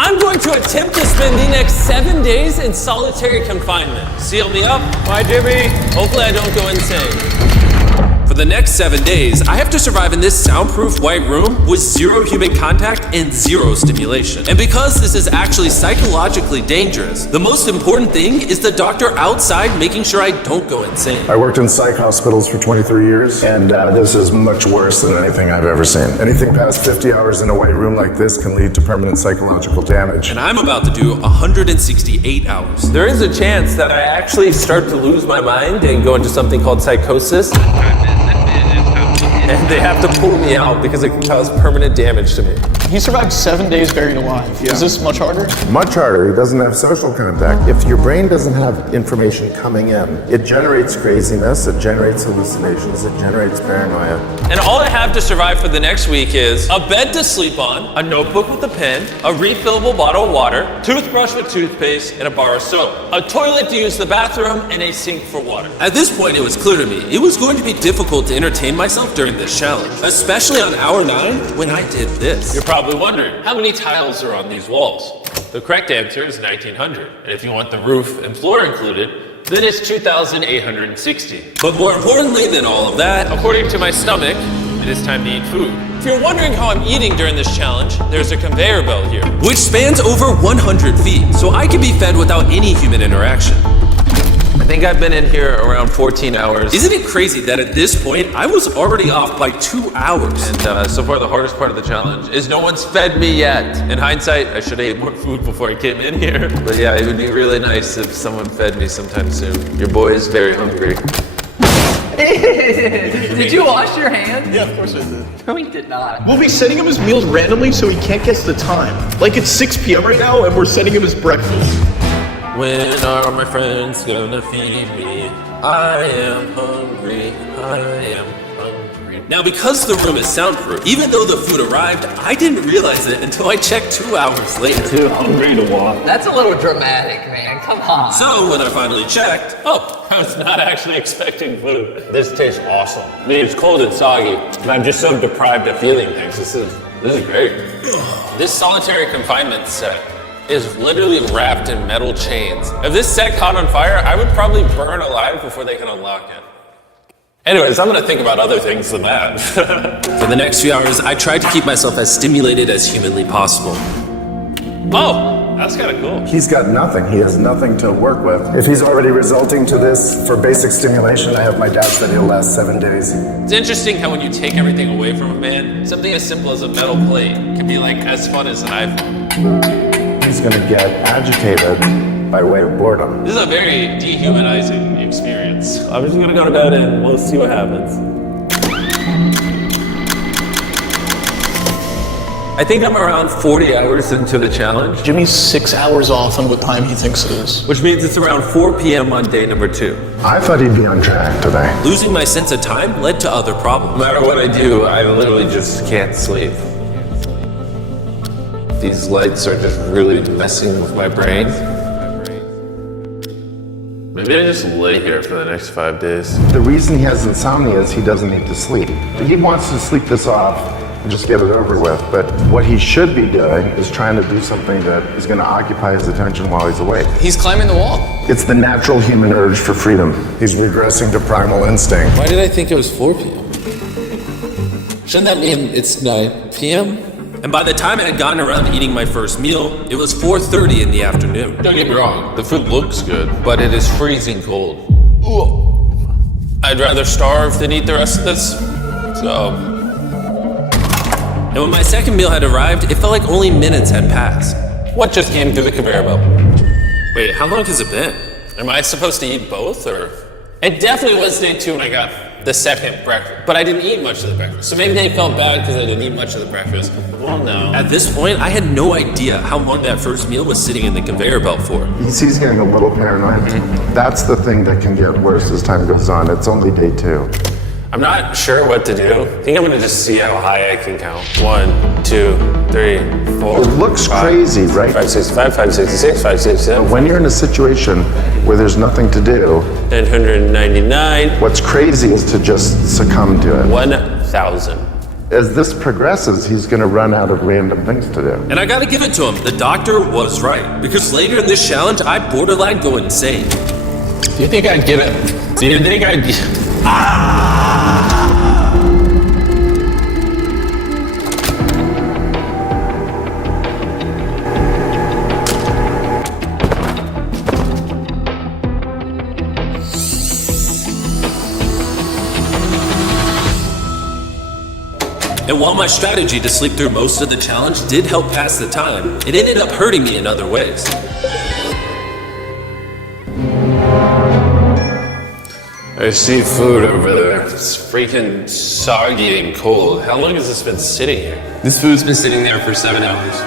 I'm going to attempt to spend the next 7 days in solitary confinement. Seal me up. Bye, Jimmy. Hopefully I don't go insane. For the next 7 days, I have to survive in this soundproof white room with 0 human contact and 0 stimulation. And because this is actually psychologically dangerous, the most important thing is the doctor outside making sure I don't go insane. I worked in psych hospitals for 23 years, and this is much worse than anything I've ever seen. Anything past 50 hours in a white room like this can lead to permanent psychological damage. And I'm about to do 168 hours. There is a chance that I actually start to lose my mind and go into something called psychosis. And they have to pull me out because it can cause permanent damage to me. He survived 7 days buried alive. Yeah. Is this much harder? Much harder. He doesn't have social contact. If your brain doesn't have information coming in, it generates craziness, it generates hallucinations, it generates paranoia. And all I have to survive for the next week is a bed to sleep on, a notebook with a pen, a refillable bottle of water, toothbrush with toothpaste, and a bar of soap, a toilet to use the bathroom, and a sink for water. At this point, it was clear to me it was going to be difficult to entertain myself during this challenge, especially on hour 9 when I did this. You're probably wondering, how many tiles are on these walls? The correct answer is 1,900. And if you want the roof and floor included, then it's 2,860. But more importantly than all of that, according to my stomach, it is time to eat food. If you're wondering how I'm eating during this challenge, there's a conveyor belt here, which spans over 100 feet, so I can be fed without any human interaction. I think I've been in here around 14 hours. Isn't it crazy that at this point, I was already off by 2 hours? And so far, the hardest part of the challenge is no one's fed me yet. In hindsight, I should have ate more food before I came in here. But yeah, it would be really nice if someone fed me sometime soon. Your boy is very hungry. Did you wash your hands? Yeah, of course I did. No, he did not. We'll be sending him his meals randomly so he can't guess the time. Like it's 6 p.m. right now and we're sending him his breakfast. When are my friends gonna feed me? I am hungry, I am hungry. Now because the room is soundproof, even though the food arrived, I didn't realize it until I checked 2 hours later. Too hungry to walk. That's a little dramatic, man. Come on. So when I finally checked, I was not actually expecting food. This tastes awesome. I mean, it's cold and soggy, and I'm just so deprived of feeling things. This is great. This solitary confinement set is literally wrapped in metal chains. If this set caught on fire, I would probably burn alive before they can unlock it. Anyways, I'm gonna think about other things than that. For the next few hours, I tried to keep myself as stimulated as humanly possible. Oh, that's kind of cool. He's got nothing. He has nothing to work with. If he's already resulting to this for basic stimulation, I have my doubts that he'll last 7 days. It's interesting how when you take everything away from a man, something as simple as a metal plate can be like as fun as an iPhone. He's gonna get agitated by way of boredom. This is a very dehumanizing experience. I'm just gonna go to bed and we'll see what happens. I think I'm around 40 hours into the challenge, Jimmy's 6 hours off on what time he thinks it is. which means it's around 4 p.m. on day number 2. I thought he'd be on track today. Losing my sense of time led to other problems. No matter what I do, I literally just can't sleep. These lights are just really messing with my brain. Maybe I just lay here for the next 5 days. The reason he has insomnia is he doesn't need to sleep. He wants to sleep this off and just get it over with. But what he should be doing is trying to do something that is going to occupy his attention while he's awake. He's climbing the wall. It's the natural human urge for freedom. He's regressing to primal instinct. Why did I think it was 4 p.m.? Shouldn't that mean it's 9 p.m.? And by the time I had gotten around to eating my first meal, it was 4:30 in the afternoon. Don't get me wrong, the food looks good, but it is freezing cold. Ooh. I'd rather starve than eat the rest of this, so. And when my second meal had arrived, it felt like only minutes had passed. What just came through the conveyor belt? Wait, how long has it been? Am I supposed to eat both, or? It definitely was day 2 when I got the second breakfast, but I didn't eat much of the breakfast. So maybe they felt bad because I didn't eat much of the breakfast. Well, no. At this point, I had no idea how long that first meal was sitting in the conveyor belt for. He's getting a little paranoid. That's the thing that can get worse as time goes on. It's only day 2. I'm not sure what to do. I think I'm gonna just see how high I can count. 1, 2, 3, 4. It looks crazy, right? 565, 566, 567. When you're in a situation where there's nothing to do, 999. what's crazy is to just succumb to it. 1,000. As this progresses, he's going to run out of random things to do. And I gotta give it to him, the doctor was right. Because later in this challenge, I borderline go insane. Do you think I'd get it? Do you think I'd... And while my strategy to sleep through most of the challenge did help pass the time, it ended up hurting me in other ways. I see food over there. It's freaking soggy and cold. How long has this been sitting here? This food's been sitting there for 7 hours.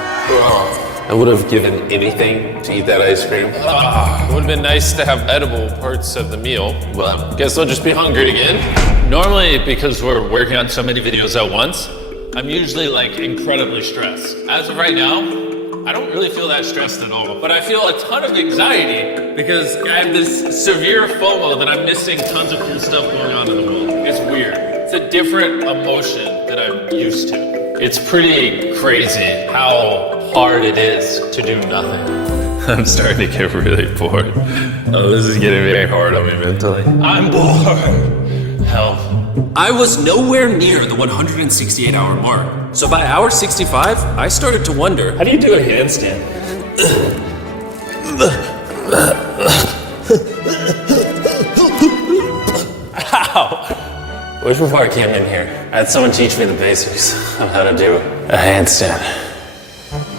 I would have given anything to eat that ice cream. It would have been nice to have edible parts of the meal, but guess I'll just be hungry again. Normally, because we're working on so many videos at once, I'm usually like incredibly stressed. As of right now, I don't really feel that stressed at all, but I feel a ton of anxiety because I have this severe FOMO that I'm missing tons of cool stuff going on in the world. It's weird. It's a different emotion that I'm used to. It's pretty crazy how hard it is to do nothing. I'm starting to get really bored. Oh, this is getting very hard on me mentally. I'm bored. Help. I was nowhere near the 168-hour mark. So by hour 65, I started to wonder, How do you do a handstand? Ow! Wish before I came in here, I had someone teach me the basics of how to do a handstand.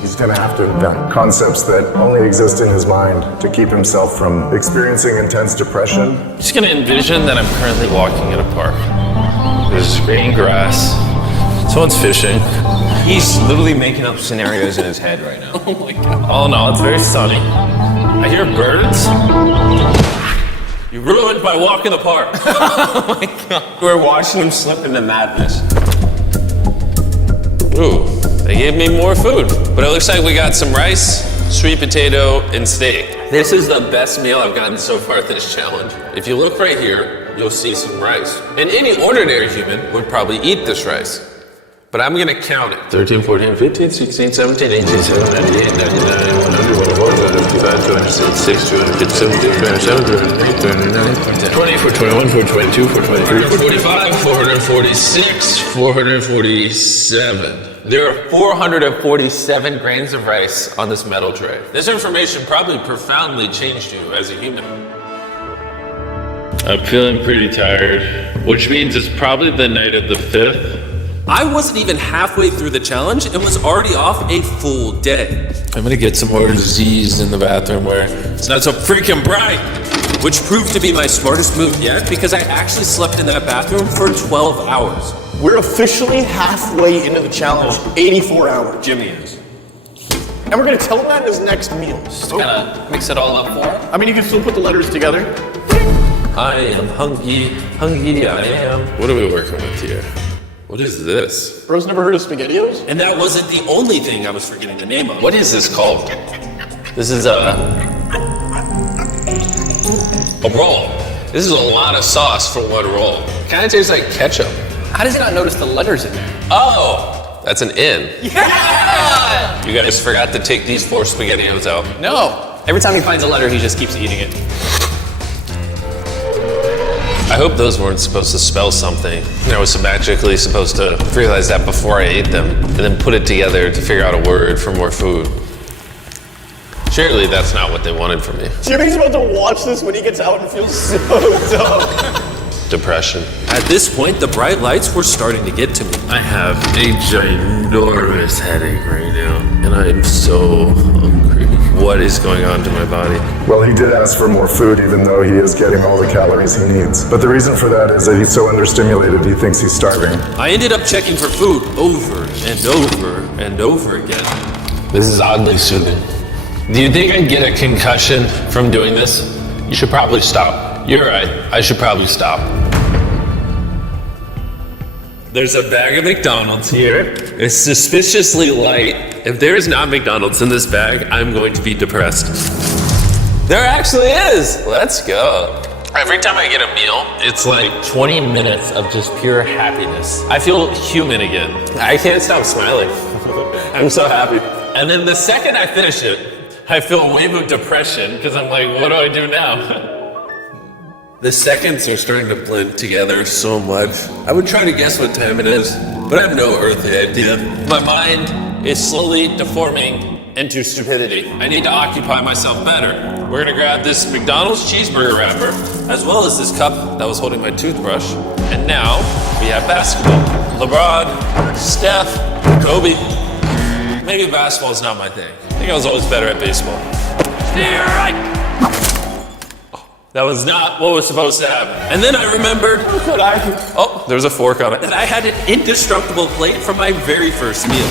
He's going to have to invent concepts that only exist in his mind to keep himself from experiencing intense depression. I'm just gonna envision that I'm currently walking in a park. There's green grass. Someone's fishing. He's literally making up scenarios in his head right now. Oh my god. Oh no, it's very sunny. I hear birds. You ruined my walk in the park. Oh my god. We're watching him slip into madness. Ooh, they gave me more food. But it looks like we got some rice, sweet potato, and steak. This is the best meal I've gotten so far this challenge. If you look right here, you'll see some rice. And any ordinary human would probably eat this rice. But I'm gonna count it. 13, 14, 15, 16, 17, 18, 17, 98, 99, 100, 104, 155, 266, 257, 227, 228, 229, 20, 421, 422, 423, 445, 446, 447. There are 447 grains of rice on this metal tray. This information probably profoundly changed you as a human. I'm feeling pretty tired, which means it's probably the night of the 5th. I wasn't even halfway through the challenge and was already off a full day. I'm gonna get some more disease in the bathroom where It's not so freaking bright. Which proved to be my smartest move yet because I actually slept in that bathroom for 12 hours. We're officially halfway into the challenge, 84 hours. Jimmy is. And we're gonna tell him that in his next meal. Just gonna mix it all up for him. I mean, you can still put the letters together. I am hungry, I am. What are we working with here? What is this? Bro's never heard of SpaghettiOs? And that wasn't the only thing I was forgetting the name of. What is this called? This is a roll. This is a lot of sauce for one roll. Kind of tastes like ketchup. How does he not notice the letters in there? Oh, that's an N. Yeah! You guys forgot to take these 4 SpaghettiOs out. No. Every time he finds a letter, he just keeps eating it. I hope those weren't supposed to spell something. I was magically supposed to realize that before I ate them, and then put it together to figure out a word for more food. Surely that's not what they wanted from me. Jimmy's about to watch this when he gets out and feels so dumb. Depression. At this point, the bright lights were starting to get to me. I have a ginormous headache right now, and I am so hungry. What is going on to my body? Well, he did ask for more food, even though he is getting all the calories he needs. But the reason for that is that he's so understimulated, he thinks he's starving. I ended up checking for food over and over and over again. This is oddly soothing. Do you think I'd get a concussion from doing this? You should probably stop. You're right. I should probably stop. There's a bag of McDonald's here. It's suspiciously light. If there is not McDonald's in this bag, I'm going to be depressed. There actually is. Let's go. Every time I get a meal, it's like 20 minutes of just pure happiness. I feel human again. I can't stop smiling. I'm so happy. And then the second I finish it, I feel a wave of depression because I'm like, what do I do now? The seconds are starting to blend together so much. I would try to guess what time it is, but I have no earthly idea. My mind is slowly deforming into stupidity. I need to occupy myself better. We're gonna grab this McDonald's cheeseburger wrapper, as well as this cup that was holding my toothbrush. And now we have basketball. LeBron, Steph, Kobe. Maybe basketball's not my thing. I think I was always better at baseball. That was not what was supposed to happen. And then I remembered there's a fork on it. That I had an indestructible plate from my very first meal.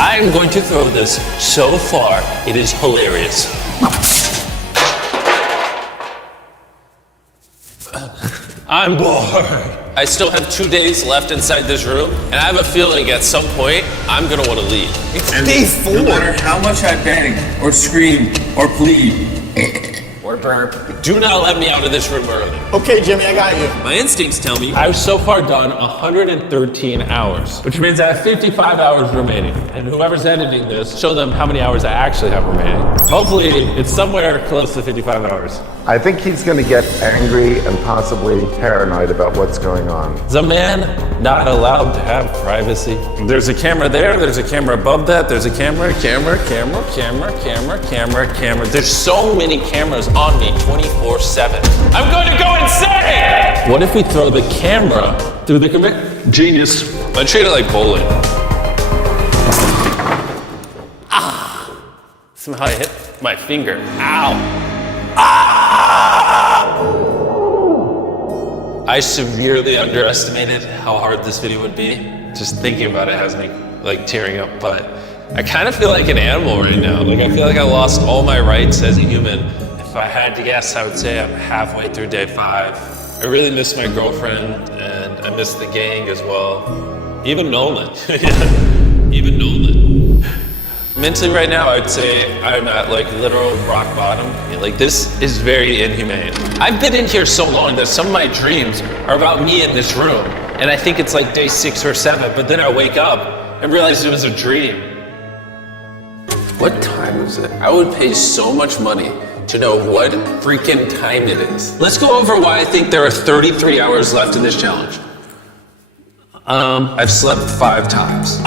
I am going to throw this so far, it is hilarious. I'm bored. I still have 2 days left inside this room, and I have a feeling at some point, I'm gonna wanna leave. It's day 4. No matter how much I beg, or scream, or plead, or burp, Do not let me out of this room early. Okay, Jimmy, I got you. My instincts tell me I've so far done 113 hours, which means I have 55 hours remaining. And whoever's editing this, show them how many hours I actually have remaining. Hopefully, it's somewhere close to 55 hours. I think he's going to get angry and possibly paranoid about what's going on. Is a man not allowed to have privacy? There's a camera there, there's a camera above that, there's a camera. There's so many cameras on me 24/7. I'm going to go insane! What if we throw the camera through the Genius. I treat it like bowling. Somehow I hit my finger. Ow. I severely underestimated how hard this video would be. Just thinking about it has me like tearing up, but I kind of feel like an animal right now. Like I feel like I lost all my rights as a human. If I had to guess, I would say I'm halfway through day 5. I really miss my girlfriend and I miss the gang as well. Even Nolan. Even Nolan. Mentally right now, I'd say I'm at like literal rock bottom. Like this is very inhumane. I've been in here so long that some of my dreams are about me in this room. And I think it's like day 6 or 7, but then I wake up and realize it was a dream. What time is it? I would pay so much money to know what freaking time it is. Let's go over why I think there are 33 hours left in this challenge. I've slept 5 times.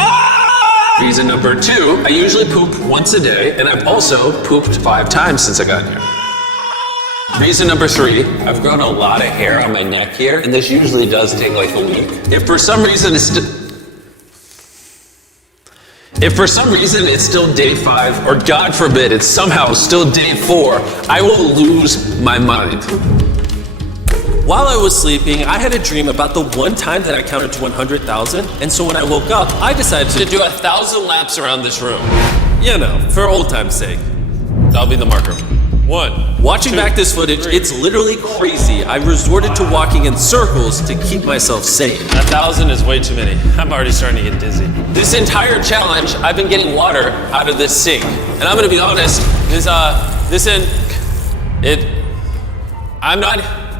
Reason number 2, I usually poop once a day, and I've also pooped 5 times since I got here. Reason number 3, I've grown a lot of hair on my neck here, and this usually does take like a week. If for some reason it's still day 5, or God forbid it's somehow still day 4, I will lose my mind. While I was sleeping, I had a dream about the one time that I counted to 100,000, and so when I woke up, I decided to do 1,000 laps around this room. You know, for old time's sake. That'll be the marker. 1. Watching back this footage, it's literally crazy. I resorted to walking in circles to keep myself sane. 1,000 is way too many. I'm already starting to get dizzy. This entire challenge, I've been getting water out of this sink. And I'm gonna be honest,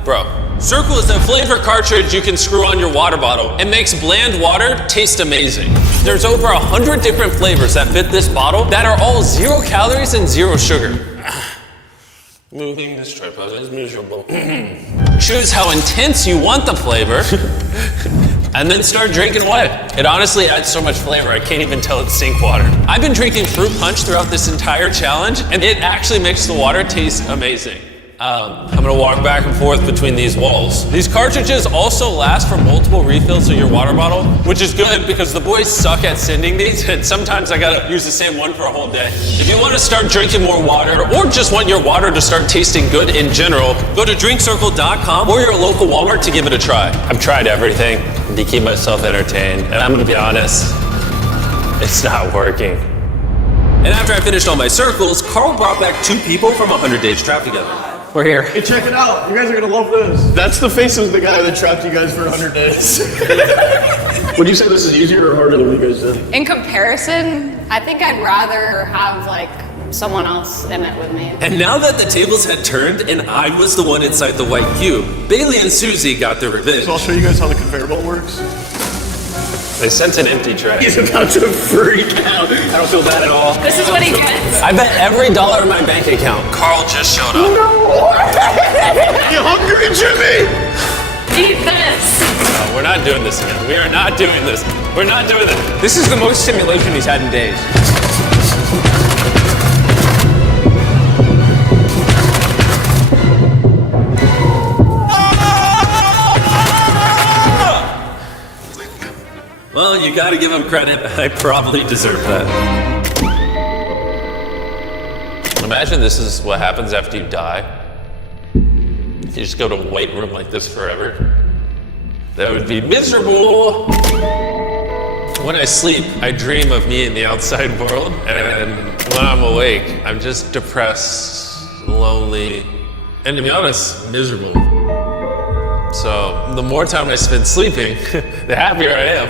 bro. Circle is a flavor cartridge you can screw on your water bottle. It makes bland water taste amazing. There's over 100 different flavors that fit this bottle that are all 0 calories and 0 sugar. Moving this tripod is miserable. Choose how intense you want the flavor, and then start drinking away. It honestly adds so much flavor, I can't even tell it's sink water. I've been drinking fruit punch throughout this entire challenge, and it actually makes the water taste amazing. I'm gonna walk back and forth between these walls. These cartridges also last for multiple refills of your water bottle, which is good because the boys suck at sending these, and sometimes I gotta use the same one for a whole day. If you wanna start drinking more water, or just want your water to start tasting good in general, go to drinkcircle.com or your local Walmart to give it a try. I've tried everything to keep myself entertained, and I'm gonna be honest, it's not working. And after I finished all my circles, Carl brought back 2 people from 100 Days Trapped Together. We're here. Hey, check it out. You guys are gonna love this. That's the face of the guy that trapped you guys for 100 days. Would you say this is easier or harder than what you guys did? In comparison, I think I'd rather have like someone else in it with me. And now that the tables had turned and I was the one inside the white cube, Bailey and Susie got their revenge. So I'll show you guys how the conveyor belt works. They sent an empty tray. He's about to freak out. I don't feel bad at all. This is what he gets. I bet every dollar in my bank account. Carl just showed up. You hungry, Jimmy? Eat this. No, we're not doing this again. We are not doing this. We're not doing this. This is the most stimulation he's had in days. Well, you gotta give him credit. I probably deserve that. Imagine this is what happens after you die. You just go to a white room like this forever. That would be miserable. When I sleep, I dream of me in the outside world. And when I'm awake, I'm just depressed, lonely, and to be honest, miserable. So the more time I spend sleeping, the happier I am.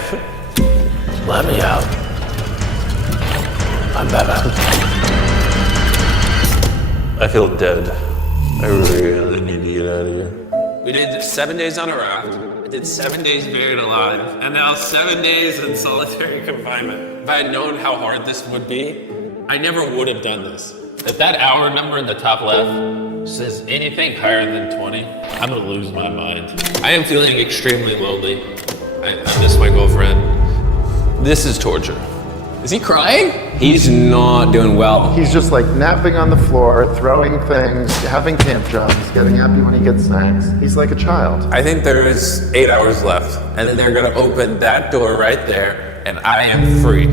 Let me out. I'm Batman. I feel dead. I really need to get out of here. We did 7 days on a raft. I did 7 days buried alive. And now 7 days in solitary confinement. If I had known how hard this would be, I never would have done this. If that hour number in the top left says anything higher than 20, I'm gonna lose my mind. I am feeling extremely lonely. I miss my girlfriend. This is torture. Is he crying? He's not doing well. He's just like napping on the floor, throwing things, having tantrums, getting happy when he gets snacks. He's like a child. I think there is 8 hours left, and then they're gonna open that door right there, and I am free.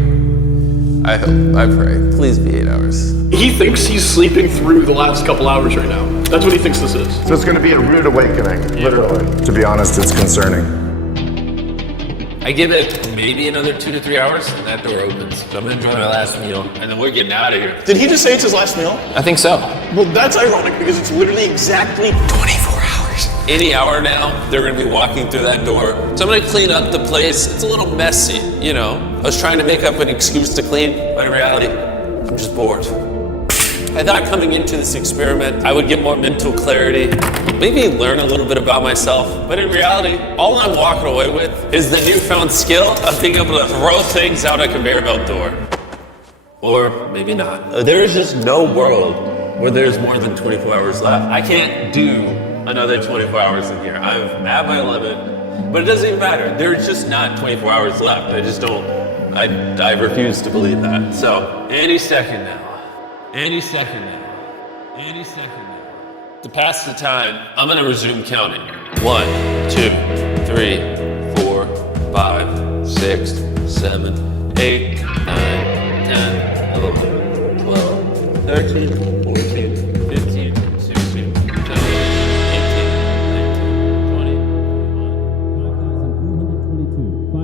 I hope, I pray. Please be 8 hours. He thinks he's sleeping through the last couple hours right now. That's what he thinks this is. So it's going to be a rude awakening, literally. To be honest, it's concerning. I give it maybe another 2 to 3 hours, and that door opens. So I'm gonna enjoy my last meal, and then we're getting out of here. Did he just say it's his last meal? I think so. Well, that's ironic because it's literally exactly 24 hours. Any hour now, they're gonna be walking through that door. So I'm gonna clean up the place. It's a little messy, you know. I was trying to make up an excuse to clean, but in reality, I'm just bored. I thought coming into this experiment, I would get more mental clarity, maybe learn a little bit about myself. But in reality, all I'm walking away with is the newfound skill of being able to throw things out a conveyor belt door. Or maybe not. There is just no world where there's more than 24 hours left. I can't do another 24 hours in here. I'm at my limit, but it doesn't even matter. There's just not 24 hours left. I just don't, I refuse to believe that. So, any second now. Any second now. Any second now. To pass the time, I'm gonna resume counting. 1, 2, 3, 4, 5, 6, 7, 8, 9, 10, 11, 12, 13, 14, 15, 16, 17, 18, 19, 20,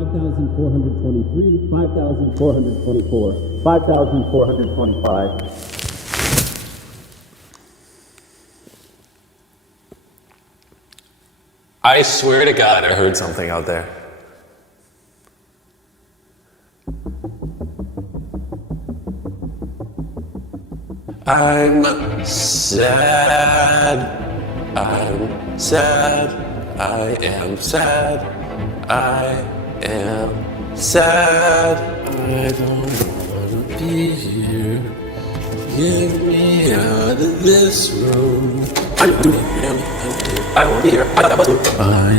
5,423, 5,424, 5,425. I swear to God, I heard something out there. I'm sad. I'm sad. I am sad. I am sad. I don't wanna be here. Get me out of this room. I don't want to be here. I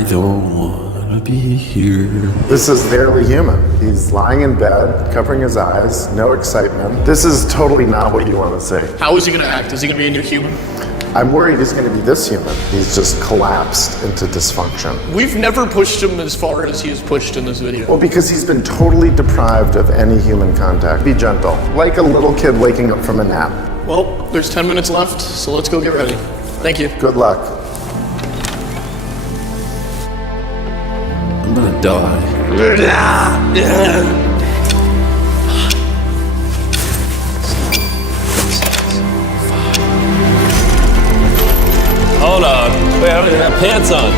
don't want to be here. This is barely human. He's lying in bed, covering his eyes, no excitement. This is totally not what you want to see. How is he going to act? Is he going to be a new human? I'm worried he's going to be this human. He's just collapsed into dysfunction. We've never pushed him as far as he is pushed in this video. Well, because he's been totally deprived of any human contact. Be gentle, like a little kid waking up from a nap. Well, there's 10 minutes left, so let's go get ready. Thank you. Good luck. I'm gonna die. Hold on. Wait, I don't even have pants on.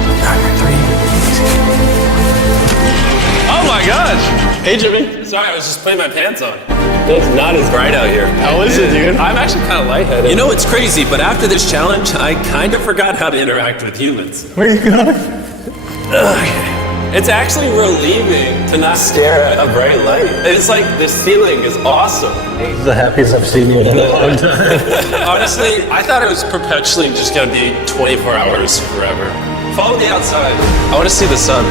Oh my gosh! Hey, Jimmy. Sorry, I was just putting my pants on. It's not as bright out here. How is it, dude? I'm actually kind of lightheaded. You know, it's crazy, but after this challenge, I kind of forgot how to interact with humans. Where are you going? It's actually relieving to not stare at a bright light. It's like this ceiling is awesome. This is the happiest I've seen you in a long time. Honestly, I thought it was perpetually just gonna be 24 hours forever. Follow the outside. I want to see the sun.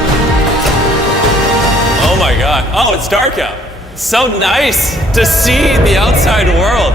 Oh my God. Oh, it's dark out. So nice to see the outside world.